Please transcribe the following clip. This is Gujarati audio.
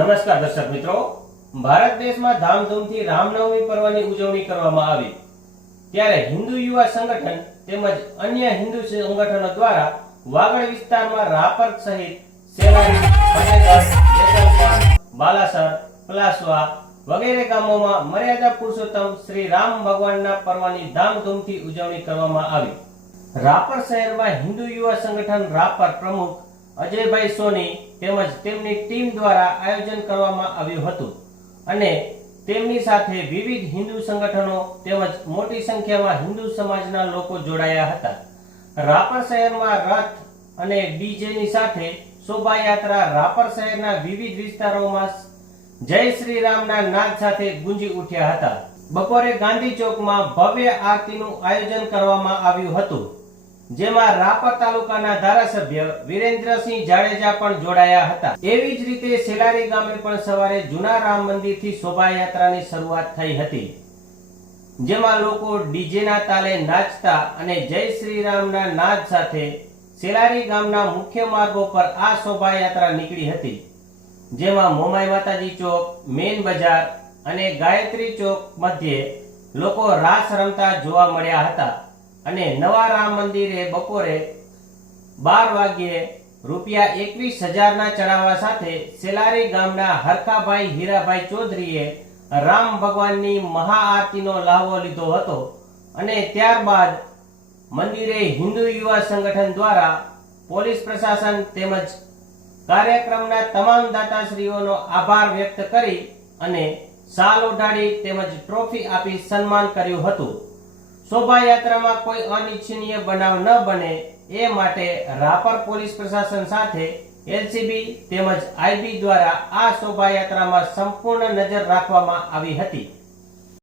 નમસ્કાર દર્શક મિત્રો. ભારત દેશમાં ધામધૂમથી રામનવમી પર્વની ઉજવણી કરવામાં આવી. ત્યારે હિન્દુ યુવા સંગઠન તેમજ અન્ય હિન્દુ સંગઠનો દ્વારા વાગડ વિસ્તારમાં રાપર સહિત બાલાસર, પલાસવા વગેરે ગામોમાં મર્યાદા પુરુષોત્તમ શ્રી રામ ભગવાનના પર્વની ધામધૂમથી ઉજવણી કરવામાં આવી. રાપર શહેરમાં હિન્દુ યુવા સંગઠન રાપર પ્રમુખ અજયભાઈ સોની તેમજ તેમની ટીમ દ્વારા આયોજન કરવામાં આવ્યું હતું. અને તેમની સાથે વિવિધ હિન્દુ સંગઠનો તેમજ મોટી સંખ્યામાં હિન્દુ સમાજના લોકો જોડાયા હતા. રાપર શહેરમાં રથ અને ડીજેની સાથે શોભાયાત્રા રાપર શહેરના વિવિધ વિસ્તારોમાં જય શ્રી રામના નાદ સાથે ગુંજી ઉઠ્યા હતા. બપોરે ગાંધી ચોકમાં ભવ્ય આરતીનું આયોજન કરવામાં આવ્યું હતું. જેમાં રાપર તાલુકાના ધારાસભ્ય વિરેન્દ્રસિંહ જાડેજા પણ જોડાયા હતા. એવી જ રીતે સેલારી ગામે પણ સવારે જૂના રામ મંદિરથી શોભાયાત્રાની શરૂઆત થઈ હતી. જેમાં લોકો ડીજેના તાલે નાચતા અને જય શ્રી રામના નાદ સાથે સેલારી ગામના મુખ્ય માર્ગો પર આ શોભાયાત્રા નીકળી હતી. જેમાં મોમાઈ માતાજી ચોક, મેન બજાર અને ગાયત્રી ચોક મધ્યે લોકો રાસ રમતા જોવા મળ્યા હતા. અને નવા રામ મંદિરે બપોરે બાર વાગ્યે રૂપિયા એકવીસ હજારના ચડાવવા સાથે સેલારી ગામના હરખાભાઈ હીરાભાઈ ચૌધરીએ રામ ભગવાનની મહાઆરતીનો લાહવો લીધો હતો અને ત્યારબાદ મંદિરે હિન્દુ યુવા સંગઠન દ્વારા પોલીસ પ્રશાસન તેમજ કાર્યક્રમના તમામ દાતાશ્રીઓનો આભાર વ્યક્ત કરી અને સાલ ઉઢાડી તેમજ ટ્રોફી આપી સન્માન કર્યું હતું. શોભાયાત્રામાં કોઈ અનિચ્છનીય બનાવ ન બને એ માટે રાપર પોલીસ પ્રશાસન સાથે એલસીબી તેમજ આઈબી દ્વારા આ શોભાયાત્રામાં સંપૂર્ણ નજર રાખવામાં આવી હતી.